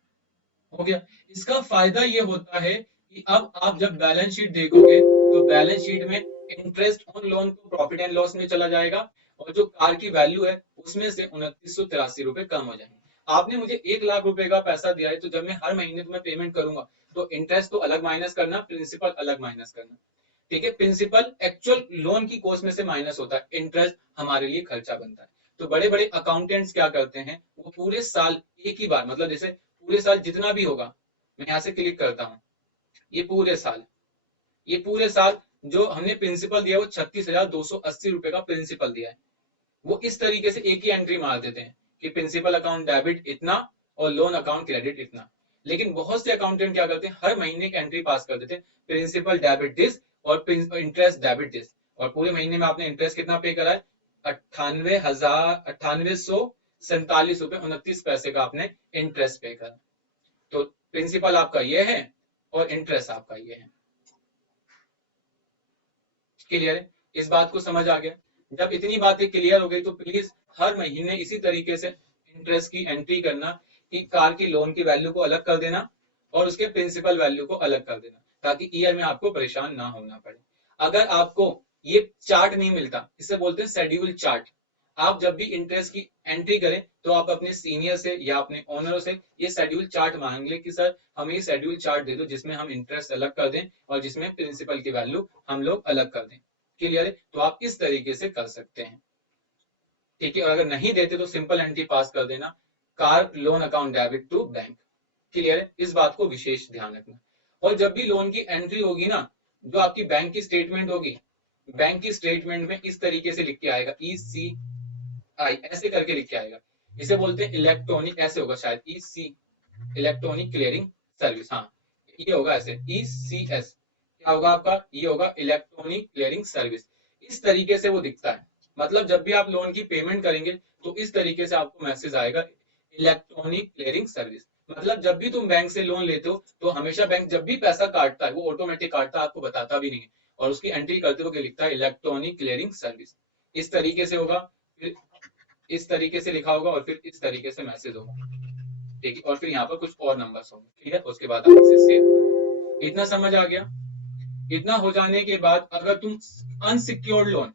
हो गया। इसका फायदा ये होता है कि अब आप जब बैलेंस शीट देखोगे तो बैलेंस शीट में इंटरेस्ट ऑन लोन को प्रॉफिट एंड लॉस में चला जाएगा और जो कार की वैल्यू है उसमें से 2983 रुपए कम हो जाएंगे। आपने मुझे 1,00,000 रुपए का पैसा दिया है, तो जब मैं हर महीने तुम्हें पेमेंट करूंगा तो इंटरेस्ट तो अलग माइनस करना, प्रिंसिपल अलग माइनस करना। ठीक है। प्रिंसिपल एक्चुअल लोन की कॉस्ट में से माइनस होता है, इंटरेस्ट हमारे लिए खर्चा बनता है। तो बड़े बड़े अकाउंटेंट्स क्या करते हैं, वो पूरे साल एक ही बार, मतलब जैसे पूरे साल जितना भी होगा, मैं यहाँ से क्लिक करता हूँ, ये पूरे साल जो हमने प्रिंसिपल दिया वो 36,280 रुपए का प्रिंसिपल दिया है, वो इस तरीके से एक ही एंट्री मार देते हैं कि प्रिंसिपल अकाउंट डेबिट इतना और लोन अकाउंट क्रेडिट इतना। लेकिन बहुत से अकाउंटेंट क्या करते हैं, हर महीने एक एंट्री पास कर देते हैं, प्रिंसिपल डेबिट दिस और इंटरेस्ट डेबिट दिस, और पूरे महीने में आपने इंटरेस्ट कितना पे करा है, 98,947 रुपए 29 पैसे का आपने इंटरेस्ट पे करा। तो प्रिंसिपल आपका ये है और इंटरेस्ट आपका ये है। क्लियर है, इस बात को समझ आ गया? जब इतनी बातें क्लियर हो गई तो प्लीज हर महीने इसी तरीके से इंटरेस्ट की एंट्री करना कि कार की लोन की वैल्यू को अलग कर देना और उसके प्रिंसिपल वैल्यू को अलग कर देना, ताकि ईयर में आपको परेशान ना होना पड़े। अगर आपको ये चार्ट नहीं मिलता, इसे बोलते हैं शेड्यूल चार्ट, आप जब भी इंटरेस्ट की एंट्री करें तो आप अपने सीनियर से या अपने ओनर से ये शेड्यूल चार्ट मांग ले कि सर हमें ये शेड्यूल चार्ट दे दो जिसमें हम इंटरेस्ट अलग कर दें और जिसमें प्रिंसिपल की वैल्यू हम लोग अलग कर दें। क्लियर है, तो आप इस तरीके से कर सकते हैं। ठीक है, और अगर नहीं देते तो सिंपल एंट्री पास कर देना, car loan account debit to bank. Clear है, इस बात को विशेष ध्यान रखना। और जब भी लोन की एंट्री होगी ना, जो आपकी बैंक की स्टेटमेंट होगी, बैंक की स्टेटमेंट में इस तरीके से लिख के आएगा ECI, ऐसे करके लिख के आएगा, इसे बोलते हैं इलेक्ट्रॉनिक, ऐसे होगा शायद EC, इलेक्ट्रॉनिक क्लियरिंग सर्विस, हाँ ये होगा ऐसे ECS, क्या होगा आपका, ये होगा इलेक्ट्रॉनिक क्लियरिंग सर्विस। इस तरीके से वो दिखता है, मतलब जब भी आप लोन की पेमेंट करेंगे तो इस तरीके से आपको मैसेज आएगा इलेक्ट्रॉनिक क्लियरिंग सर्विस। मतलब जब भी तुम बैंक से लोन लेते हो तो हमेशा बैंक जब भी पैसा काटता है वो ऑटोमेटिक काटता है, आपको बताता भी नहीं है, और उसकी एंट्री करते हुए लिखता है इलेक्ट्रॉनिक क्लियरिंग सर्विस। इस तरीके से होगा, फिर इस तरीके से लिखा होगा और फिर इस तरीके से मैसेज होगा। ठीक है, और फिर यहाँ पर कुछ और नंबर्स होंगे। ठीक है, उसके बाद आप इसे सेव। इतना समझ आ गया? इतना हो जाने के बाद अगर तुम अनसिक्योर्ड लोन,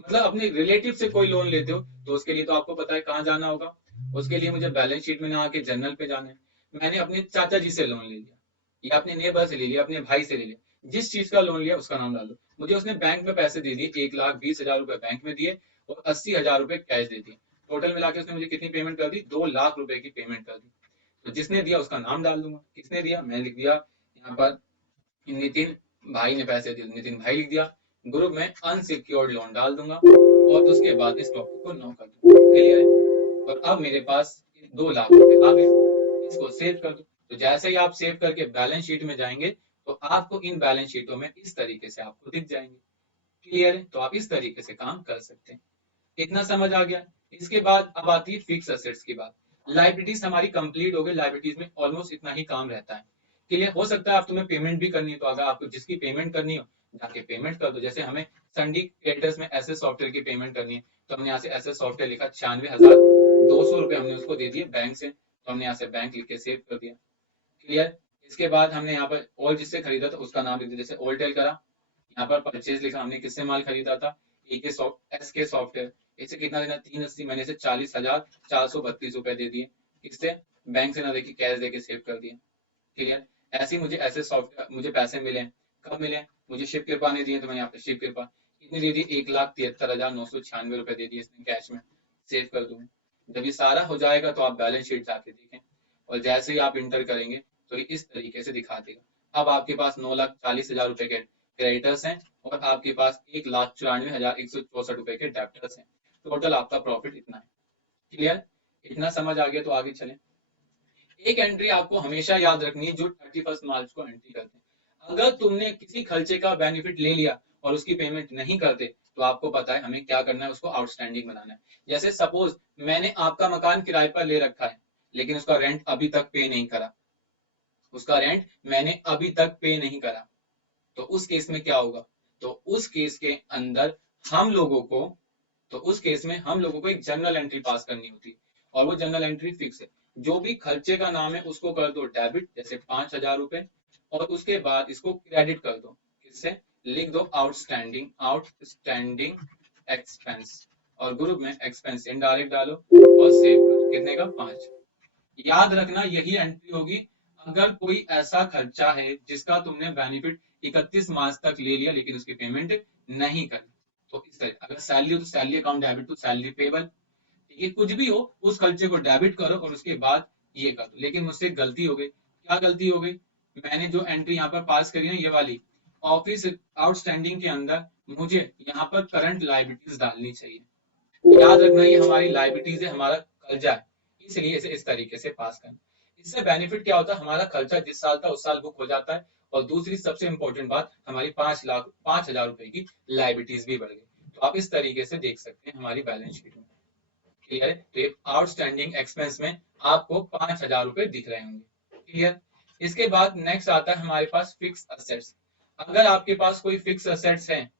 मतलब अपने रिलेटिव से कोई लोन लेते हो, तो उसके लिए तो आपको पता है कहाँ जाना होगा। उसके लिए मुझे बैलेंस शीट में ना आके जनरल पे जाना है। मैंने अपने चाचा जी से लोन ले लिया या अपने नेबर से ले लिया, अपने भाई से ले लिया, जिस चीज का लोन लिया उसका नाम डाल दो। मुझे उसने बैंक में पैसे दे दिए, 1,20,000 रुपए बैंक में दिए और 80,000 रुपए कैश दे दिए। टोटल मिला के उसने मुझे कितनी पेमेंट कर दी, 2 लाख रुपए की पेमेंट कर दी। तो जिसने दिया उसका नाम डाल दूंगा, किसने दिया, मैंने लिख दिया यहाँ पर नितिन भाई ने पैसे दिए, नितिन भाई लिख दिया। ग्रुप में अनसिक्योर्ड लोन डाल दूंगा और उसके बाद इस टॉपिक को नो कर दूंगा। क्लियर है, और अब मेरे पास 2 लाख रुपए आ गए, इसको सेव कर दो। तो जैसे ही आप सेव करके बैलेंस शीट में जाएंगे तो आपको इन बैलेंस शीटों में इस तरीके से आपको दिख जाएंगे। क्लियर है, तो आप इस तरीके से काम कर सकते हैं। इतना समझ आ गया? इसके बाद अब आती है फिक्स एसेट्स की बात। लाइबिलिटीज हमारी कंप्लीट हो गई, लाइबिलिटीज में ऑलमोस्ट इतना ही काम रहता है। क्लियर, हो सकता है आप तुम्हें पेमेंट भी करनी है, तो अगर आपको जिसकी पेमेंट करनी हो जाके पेमेंट कर दो। जैसे हमें संडी क्रिएटर्स में एसएस सॉफ्टवेयर की पेमेंट करनी है, तो हमने यहाँ से एसएस सॉफ्टवेयर लिखा, 96,200 रुपए हमने उसको दे दिए बैंक से, तो हमने यहाँ से बैंक लिख के सेव कर दिया। क्लियर, इसके बाद हमने यहाँ पर ऑल जिससे खरीदा था उसका नाम लिख दिया, जैसे ऑल टेल करा, यहाँ पर परचेज लिखा, हमने किससे माल खरीदा था, एसके सॉफ्टवेयर, इसे कितना देना, 380, मैंने इसे 40,432 रुपए दे दिए, किससे, बैंक से ना देखिए कैश देके सेव कर दिया। क्लियर, ऐसे ही मुझे ऐसे सॉफ्टवेयर मुझे पैसे मिले, कब मिले, मुझे शिव कृपा ने दिए, तो मैंने यहाँ पे शिव कृपा कितनी दे दी, 1,73,996 रुपए दे दिए इसने कैश में, सेव कर दूंगा। जब ये सारा हो जाएगा तो आप बैलेंस शीट जाके देखें, और जैसे ही आप इंटर करेंगे तो ये इस तरीके से दिखा देगा। अब आपके पास 9,40,000 रुपए के क्रेडिटर्स हैं और आपके पास 1,94,164 रुपए के डेब्टर्स हैं। टोटल आपका प्रॉफिट इतना है। क्लियर, इतना समझ आ गया? तो आगे चलें। एक एंट्री आपको हमेशा याद रखनी है जो 31 मार्च को एंट्री करते हैं। अगर तुमने किसी खर्चे का बेनिफिट ले लिया और उसकी पेमेंट नहीं करते तो आपको पता है हमें क्या करना है, उसको आउटस्टैंडिंग बनाना है। जैसे सपोज मैंने आपका मकान किराए पर ले रखा है लेकिन उसका रेंट अभी तक पे नहीं करा, उसका रेंट मैंने अभी तक पे नहीं करा, तो उस केस में क्या होगा, तो उस केस के अंदर हम लोगों को तो उस केस में हम लोगों को एक जनरल एंट्री पास करनी होती है, और वो जनरल एंट्री फिक्स है। जो भी खर्चे का नाम है उसको कर दो डेबिट, जैसे 5,000 रुपए, और उसके बाद इसको क्रेडिट कर दो, किससे, लिख दो आउटस्टैंडिंग एक्सपेंस, और ग्रुप में एक्सपेंस इनडायरेक्ट डालो और सेव करो, कितने का, 5। याद रखना यही एंट्री होगी अगर कोई ऐसा खर्चा है जिसका तुमने बेनिफिट 31 मार्च तक ले लिया लेकिन उसकी पेमेंट नहीं करी। तो इस तरह, अगर सैलरी हो तो salary account debit to salary payable, ठीक है, कुछ भी हो उस खर्चे को डेबिट करो और उसके बाद ये कर दो। लेकिन मुझसे गलती हो गई, क्या गलती हो गई, मैंने जो एंट्री यहाँ पर पास करी ना ये वाली, ऑफिस आउटस्टैंडिंग के अंदर मुझे यहाँ पर करंट लाइबिलिटीज डालनी चाहिए। याद रखना ये हमारी लाइबिलिटीज है, हमारा कर्जा है, इसलिए इसे इस तरीके से पास करना। इससे बेनिफिट क्या होता है, हमारा खर्चा जिस साल था उस साल बुक हो जाता है, और दूसरी सबसे इंपॉर्टेंट बात, हमारी 5,05,000 रुपए की लाइबिलिटीज भी बढ़ गई। तो आप इस तरीके से देख सकते हैं हमारी बैलेंस शीट में। क्लियर है? तो आउटस्टैंडिंग एक्सपेंस में आपको 5,000 रुपए दिख रहे होंगे। क्लियर? इसके बाद नेक्स्ट आता है हमारे पास फिक्स असेट्स। अगर आपके पास कोई फिक्स असेट्स है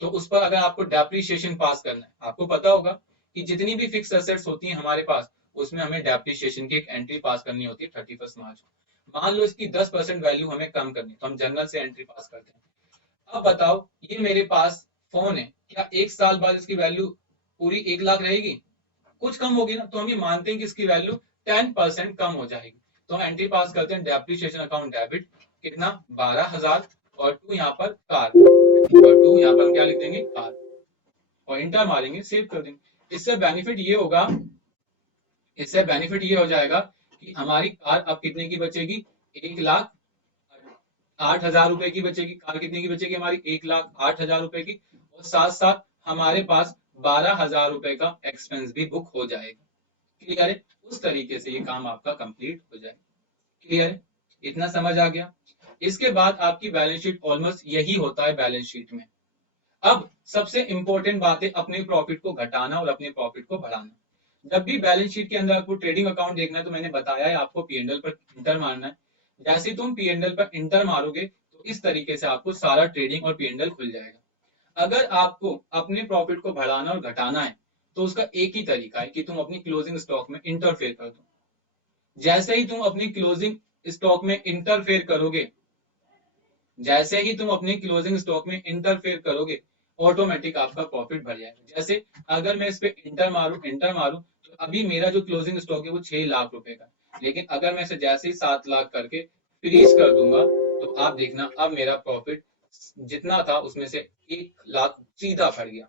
तो उस पर अगर आपको डेप्रिसिएशन पास करना है, आपको पता होगा कि जितनी भी फिक्स असेट्स होती हैं हमारे पास, उसमें हमें डेप्रिसिएशन की एक एंट्री पास करनी होती है 31 मार्च। मान लो इसकी 10% वैल्यू हमें कम करनी, तो हम जनरल से एंट्री पास करते हैं। अब बताओ, ये मेरे पास फोन है, क्या एक साल बाद इसकी वैल्यू पूरी 1 लाख रहेगी? कुछ कम होगी ना, तो हम ये मानते हैं कि इसकी वैल्यू 10% कम हो जाएगी। तो हम एंट्री पास करते हैं डेप्रिसिएशन अकाउंट डेबिट, कितना, 12,000, और टू यहाँ पर कार, और टू यहाँ पर हम क्या लिख देंगे, कार, और इंटर मारेंगे, सेव कर देंगे। इससे बेनिफिट ये हो जाएगा कि हमारी कार अब कितने की बचेगी, 1,08,000 रुपए की बचेगी। कार कितने की बचेगी हमारी, 1,08,000 रुपए की, और साथ साथ हमारे पास 12,000 रुपए का एक्सपेंस भी बुक हो जाएगा। क्लियर है? उस तरीके से ये काम आपका कंप्लीट हो जाएगा। क्लियर है? इतना समझ आ गया? इसके बाद आपकी बैलेंस शीट ऑलमोस्ट यही होता है बैलेंस शीट में। अब सबसे इंपॉर्टेंट बात है अपने प्रॉफिट को घटाना और अपने प्रॉफिट को बढ़ाना। जब भी बैलेंस शीट के अंदर आपको ट्रेडिंग अकाउंट देखना है, तो मैंने बताया है आपको पी&एल पर इंटर मारना है। जैसे तुम पी&एल पर इंटर मारोगे तो इस तरीके से आपको सारा ट्रेडिंग और पी&एल खुल जाएगा। अगर आपको अपने प्रॉफिट को बढ़ाना और घटाना है तो उसका एक ही तरीका है कि तुम अपनी क्लोजिंग स्टॉक में इंटरफेयर कर दो। जैसे ही तुम अपनी क्लोजिंग स्टॉक में इंटरफेयर करोगे, जैसे ही तुम अपनी क्लोजिंग स्टॉक में इंटरफेयर करोगे, ऑटोमेटिक आपका प्रॉफिट बढ़ जाएगा। जैसे अगर मैं इस पे इंटर मारूं तो अभी मेरा जो क्लोजिंग स्टॉक है वो 6 लाख रुपए का, लेकिन अगर मैं इसे जैसे ही 7 लाख करके फ्रीज कर दूंगा तो आप देखना अब मेरा प्रॉफिट जितना था उसमें से 1 लाख सीधा बढ़ गया।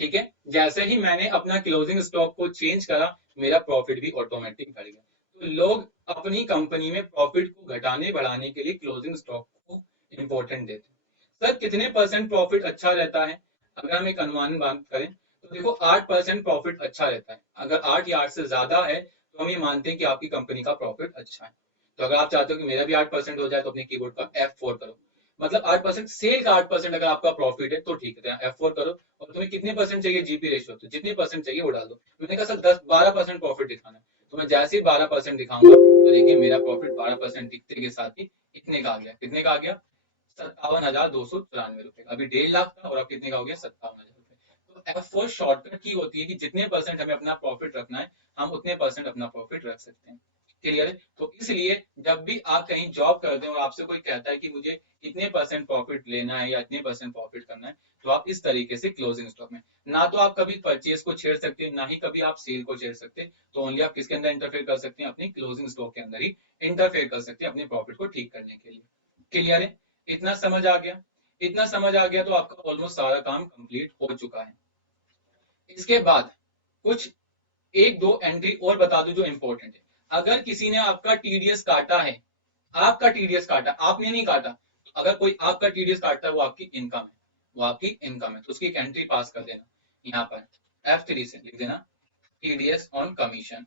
ठीक है, जैसे ही मैंने अपना क्लोजिंग स्टॉक को चेंज करा, मेरा प्रॉफिट भी ऑटोमेटिक बढ़ गया। तो लोग अपनी कंपनी में प्रॉफिट को घटाने बढ़ाने के लिए क्लोजिंग स्टॉक को इंपॉर्टेंट देते हैं। सर कितने परसेंट प्रॉफिट अच्छा रहता है? अगर हम एक अनुमान बात करें तो देखो 8% प्रॉफिट अच्छा रहता है। अगर 8 या 8 से ज्यादा है तो हम ये मानते हैं कि आपकी कंपनी का प्रॉफिट अच्छा है। तो अगर आप चाहते हो कि मेरा भी 8% हो जाए तो अपने कीबोर्ड का F4 करो, मतलब 8%, सेल का 8% अगर आपका प्रॉफिट है तो ठीक है, F4 करो। और तुम्हें कितने परसेंट चाहिए जीपी रेशियो, तो जितने परसेंट चाहिए वो डाल दो। मैंने कहा सर 10-12% प्रॉफिट दिखाना है, तो मैं जैसे ही 12% दिखाऊंगा तो देखिए मेरा प्रॉफिट 12% दिखते के साथ ही इतने का आ गया। कितने का आ गया? 57,294 रुपए। अभी 1.5 लाख था और अब कितने का हो गया? 57,000 रुपए। तो F4 शॉर्टकट की होती है कि जितने परसेंट हमें अपना प्रॉफिट रखना है हम उतने परसेंट अपना प्रॉफिट रख सकते हैं। क्लियर है? तो इसलिए जब भी आप कहीं जॉब करते हैं और आपसे कोई कहता है कि मुझे इतने परसेंट प्रॉफिट लेना है या इतने परसेंट प्रॉफिट करना है, तो आप इस तरीके से क्लोजिंग स्टॉक में ना तो आप कभी परचेज को छेड़ सकते हैं, ना ही कभी आप सेल को छेड़ सकते। तो ओनली आप किसके अंदर इंटरफेयर कर सकते हैं? अपनी क्लोजिंग स्टॉक के अंदर ही इंटरफेयर कर सकते हैं अपने प्रॉफिट को ठीक करने के लिए। क्लियर है? इतना समझ आ गया? इतना समझ आ गया तो आपका ऑलमोस्ट सारा काम कंप्लीट हो चुका है। इसके बाद कुछ एक दो एंट्री और बता दूं जो इंपॉर्टेंट है। अगर किसी ने आपका टीडीएस काटा है, आपका टीडीएस काटा, आपने नहीं काटा, तो अगर कोई आपका टीडीएस काटता है वो आपकी इनकम है, वो आपकी इनकम है, तो उसकी एक एंट्री पास कर देना। यहाँ पर F3 से लिख देना टीडीएस ऑन कमीशन।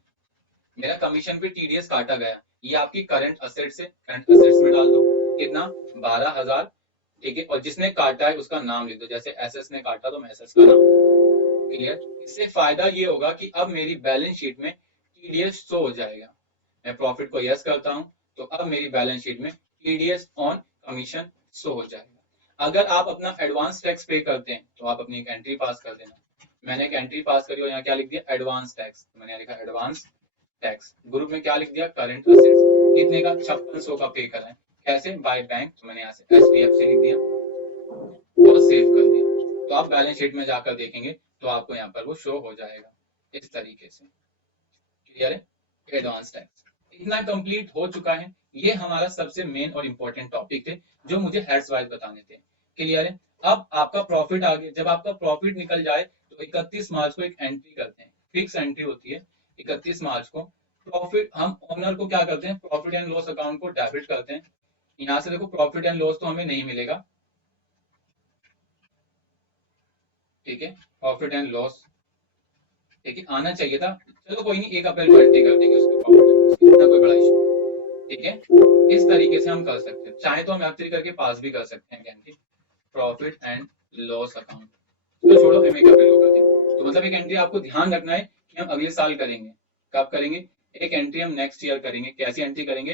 मेरा कमीशन पे टीडीएस काटा गया, ये आपकी करंट असेट्स है, करंट असेट्स में डाल दो। कितना? 12,000। ठीक है, और जिसने काटा है उसका नाम लिख दो। जैसे एसएस ने काटा तो मैं एसएस का नाम। क्लियर? इससे फायदा ये होगा कि अब मेरी बैलेंस शीट में टीडीएस शो हो जाएगा। मैं प्रॉफिट को यस करता हूं तो अब मेरी बैलेंस शीट में टीडीएस ऑन कमीशन शो हो जाएगा। अगर आप अपना एडवांस टैक्स पे करते हैं तो आप अपनी एक एंट्री पास कर देना। मैंने एक एंट्री पास करी और यहाँ क्या लिख दिया? Advance tax. मैंने लिखा एडवांस टैक्स। ग्रुप में क्या लिख दिया? Current assets. कितने का? 5600 का पे करना है। कैसे? By bank. तो मैंने यहाँ से HDFC लिख दिया और सेव कर दिया। तो आप बैलेंस शीट में जाकर देखेंगे तो आपको यहाँ पर वो शो हो जाएगा इस तरीके से। क्लियर है? एडवांस टैक्स इतना कंप्लीट हो चुका है। ये हमारा सबसे मेन और इंपॉर्टेंट टॉपिक थे जो मुझे हेड्स वाइज बताने थे। क्लियर है? अब आपका प्रॉफिट आ गया। जब आपका प्रॉफिट निकल जाए तो 31 मार्च को एक एंट्री करते हैं, फिक्स एंट्री होती है 31 मार्च को। प्रॉफिट हम ओनर को क्या करते हैं, प्रॉफिट एंड लॉस अकाउंट को डेबिट करते हैं। यहाँ से देखो प्रॉफिट एंड लॉस तो हमें नहीं मिलेगा, ठीक है, प्रॉफिट एंड लॉस देखिए आना चाहिए था, चलो कोई नहीं, 1 अप्रैल को एंट्री कर देंगे उसकी प्रॉफिट एंड लॉस की, इतना कोई बड़ा इशू, ठीक है। इस तरीके से हम कर सकते हैं, चाहे तो हम F3 करके पास भी कर सकते हैं entry, profit and loss account. तो छोड़ो, हम 1 अप्रैल को कर देंगे। तो मतलब एक एंट्री आपको ध्यान रखना है कि हम अगले साल करेंगे, कब करेंगे, एक एंट्री हम नेक्स्ट ईयर करेंगे। कैसी एंट्री करेंगे,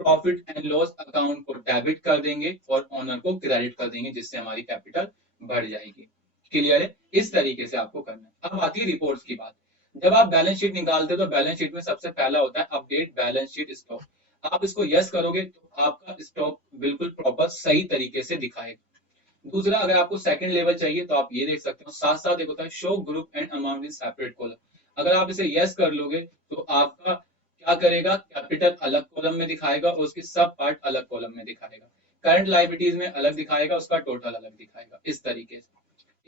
प्रॉफिट एंड लॉस अकाउंट को डेबिट कर देंगे और ओनर को क्रेडिट कर देंगे, जिससे हमारी कैपिटल बढ़ जाएगी। क्लियर है, इस तरीके से आपको करना है। अब आती है रिपोर्ट्स की बात। जब आप बैलेंस शीट निकालते हो तो बैलेंस शीट में सबसे पहला होता है अपडेट बैलेंस शीट स्टॉक। आप इसको यस करोगे तो आपका स्टॉक बिल्कुल प्रॉपर सही तरीके से दिखाएगा। दूसरा, अगर आपको सेकंड लेवल चाहिए तो आप ये देख सकते हो, साथ साथ एक होता है show group and amount in separate column. अगर आप इसे यस कर लोगे तो आपका क्या करेगा, कैपिटल अलग कॉलम में दिखाएगा और उसकी सब पार्ट अलग कॉलम में दिखाएगा। करंट लायबिलिटीज में अलग दिखाएगा, उसका टोटल अलग दिखाएगा, इस तरीके से।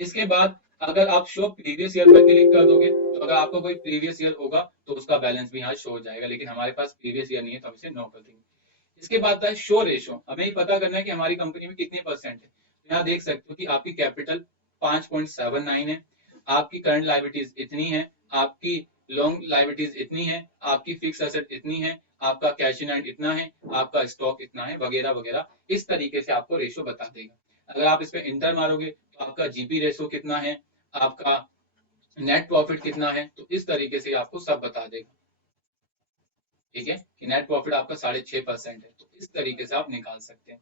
इसके बाद अगर आप शो प्रीवियस ईयर पर क्लिक कर दोगे तो अगर आपको कोई प्रीवियस ईयर होगा तो उसका बैलेंस भी यहाँ शो हो जाएगा, लेकिन हमारे पास प्रीवियस ईयर नहीं है तो हम इसे नो कर देंगे। इसके बाद है शो रेशो, हमें ही पता करना है कि हमारी कंपनी में कितने परसेंट है। यहाँ देख सकते हो कि आपकी कैपिटल 5.79 है, आपकी करंट लायबिलिटीज इतनी है, आपकी लॉन्ग लायबिलिटीज इतनी है, आपकी फिक्स एसेट इतनी है, आपका कैश इन हैंड इतना है, आपका स्टॉक इतना है, वगैरह वगैरह। इस तरीके से आपको रेशो बता देगा। अगर आप इस पे इंटर मारोगे तो आपका जीपी रेशो कितना है, आपका नेट प्रॉफिट कितना है, तो इस तरीके से आपको सब बता देगा, ठीक है, कि नेट प्रॉफिट आपका 6.5% है, तो इस तरीके से आप निकाल सकते हैं।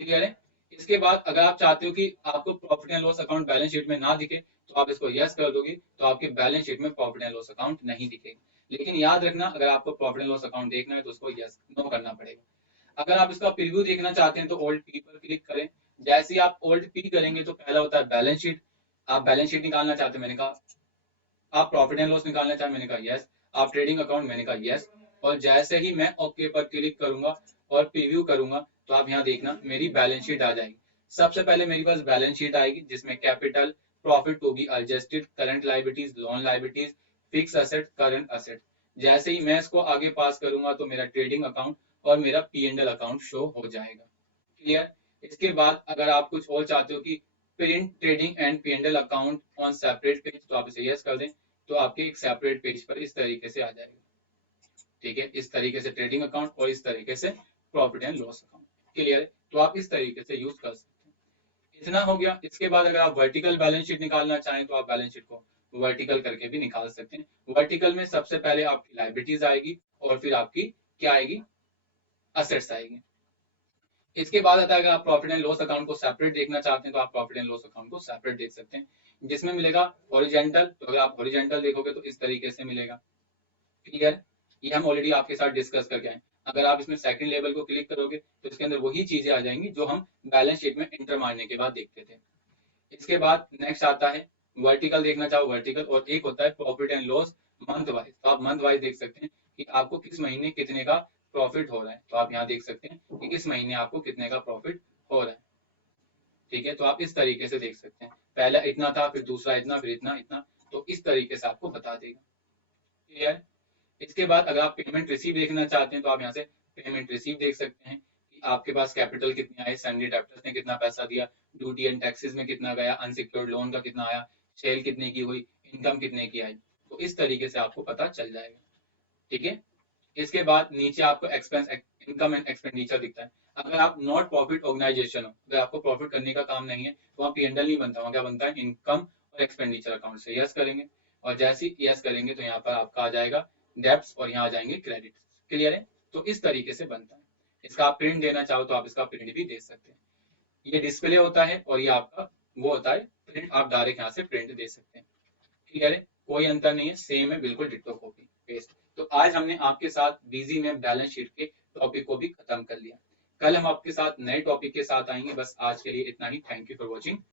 क्लियर है। इसके बाद अगर आप चाहते हो कि आपको profit and loss account balance sheet में ना दिखे तो आप इसको यस कर दोगे तो आपके बैलेंस शीट में प्रॉफिट एंड लॉस अकाउंट नहीं दिखेगा। लेकिन याद रखना, अगर आपको प्रॉफिट एंड लॉस अकाउंट देखना है तो उसको यस नो करना पड़ेगा। अगर आप इसका प्रीव्यू देखना चाहते हैं तो ओल्ड पी पर क्लिक करें। जैसे ही आप ओल्ड पी करेंगे तो पहला होता है बैलेंस शीट। आप बैलेंस शीट निकालना चाहते हैं, मैंने कहा। आप प्रॉफिट एंड लॉस निकालना चाहते हैं, मैंने कहा यस। आप ट्रेडिंग अकाउंट, मैंने कहा यस। और जैसे ही मैं ओके पर क्लिक करूंगा और प्रीव्यू करूंगा तो आप यहाँ देखना मेरी बैलेंस शीट आ जाएगी। सबसे पहले मेरे पास बैलेंस शीट आएगी जिसमें capital, profit to be adjusted, current liabilities, loan liabilities, fix asset, current asset. जैसे ही मैं इसको आगे पास करूंगा तो मेरा ट्रेडिंग अकाउंट और मेरा P&L अकाउंट शो हो जाएगा। क्लियर। इसके बाद अगर आप कुछ और चाहते हो कि print trading and P&L account on separate page, तो आप इसे यस कर दें तो आपके एक सेपरेट पेज पर इस तरीके से आ जाएगा, ठीक है। इस तरीके से ट्रेडिंग अकाउंट और इस तरीके से profit and loss account. Clear है, तो आप इस तरीके से यूज कर सकते हैं। इतना हो गया। इसके बाद अगर आप वर्टिकल बैलेंस शीट निकालना चाहें तो आप बैलेंस शीट को वर्टिकल करके भी निकाल सकते हैं। वर्टिकल में सबसे पहले आपकी लायबिलिटीज आएगी और फिर आपकी क्या आएगी, असेट्स आएगी। इसके बाद आता है अगर आप प्रॉफिट एंड लॉस अकाउंट को सेपरेट देखना चाहते हैं तो आप प्रॉफिट एंड लॉस अकाउंट को सेपरेट देख सकते हैं, जिसमें मिलेगा हॉरिजॉन्टल। तो अगर आप हॉरिजॉन्टल देखोगे तो इस तरीके से मिलेगा। क्लियर। ये हम ऑलरेडी आपके साथ डिस्कस करके आए। अगर आप इसमें सेकंड लेवल को क्लिक करोगे तो इसके अंदर वही चीजें आ जाएंगी जो हम बैलेंस शीट में एंटर मारने के बाद देखते थे। इसके बाद नेक्स्ट आता है वर्टिकल देखना चाहो वर्टिकल, और एक होता है profit and loss month wise. तो आप मंथ वाइज देख सकते हैं कि आपको किस महीने कितने का प्रॉफिट हो रहा है। तो आप यहाँ देख सकते हैं कि इस महीने आपको कितने का प्रॉफिट हो रहा है, ठीक है। तो आप इस तरीके से देख सकते हैं, पहला इतना था, फिर दूसरा इतना, फिर इतना इतना, तो इस तरीके से आपको बता देगा। क्लियर। इसके बाद अगर आप पेमेंट रिसीव देखना चाहते हैं तो आप यहाँ से पेमेंट रिसीव देख सकते हैं कि आपके पास कैपिटल कितनी आई, सन्डी डेप्टर्स ने कितना पैसा दिया, ड्यूटी एंड टैक्सेस में कितना गया, अनसिक्योर्ड लोन का कितना आया, सेल कितने की हुई, इनकम कितने की आई। तो इस तरीके से आपको पता चल जाएगा, ठीक है। इसके बाद नीचे आपको एक्सपेंस, इनकम एंड एक्सपेंडिचर दिखता है। अगर आप नॉट प्रॉफिट ऑर्गेनाइजेशन हो, अगर आपको प्रॉफिट करने का काम नहीं है तो वहाँ P&L नहीं बनता, वहाँ क्या बनता है, इनकम और एक्सपेंडिचर अकाउंट से यस करेंगे। और जैसे ही यस करेंगे तो यहाँ पर आपका आ जाएगा डेब्ट्स और यहाँ आ जाएंगे क्रेडिट। क्लियर है, तो इस तरीके से बनता है। इसका आप प्रिंट देना चाहो तो आप इसका प्रिंट भी दे सकते हैं। ये डिस्प्ले होता है और ये आपका वो होता है प्रिंट, आप डायरेक्ट यहाँ से प्रिंट दे सकते हैं। क्लियर है, कोई अंतर नहीं है, सेम है बिल्कुल, डिट्टो कॉपी पेस्ट। तो आज हमने आपके साथ बीजी में बैलेंस शीट के टॉपिक को भी खत्म कर लिया। कल हम आपके साथ नए टॉपिक के साथ आएंगे। बस आज के लिए इतना ही। Thank you for watching.